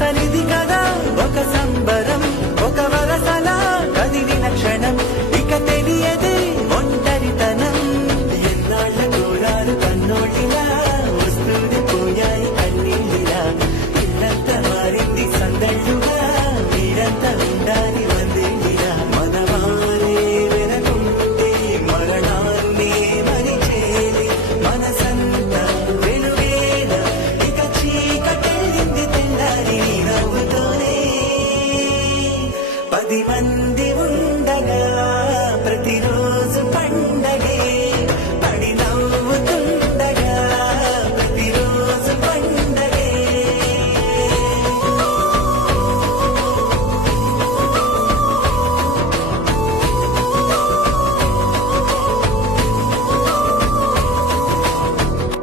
అసలిది కదా ఒక సంబరం, ఒక వరసలా కదిలిన క్షణం, ఇక తెలియదే ఒంటరితనం. ఎన్నాళ్ళ కోరారు కన్నోళ్ళిలా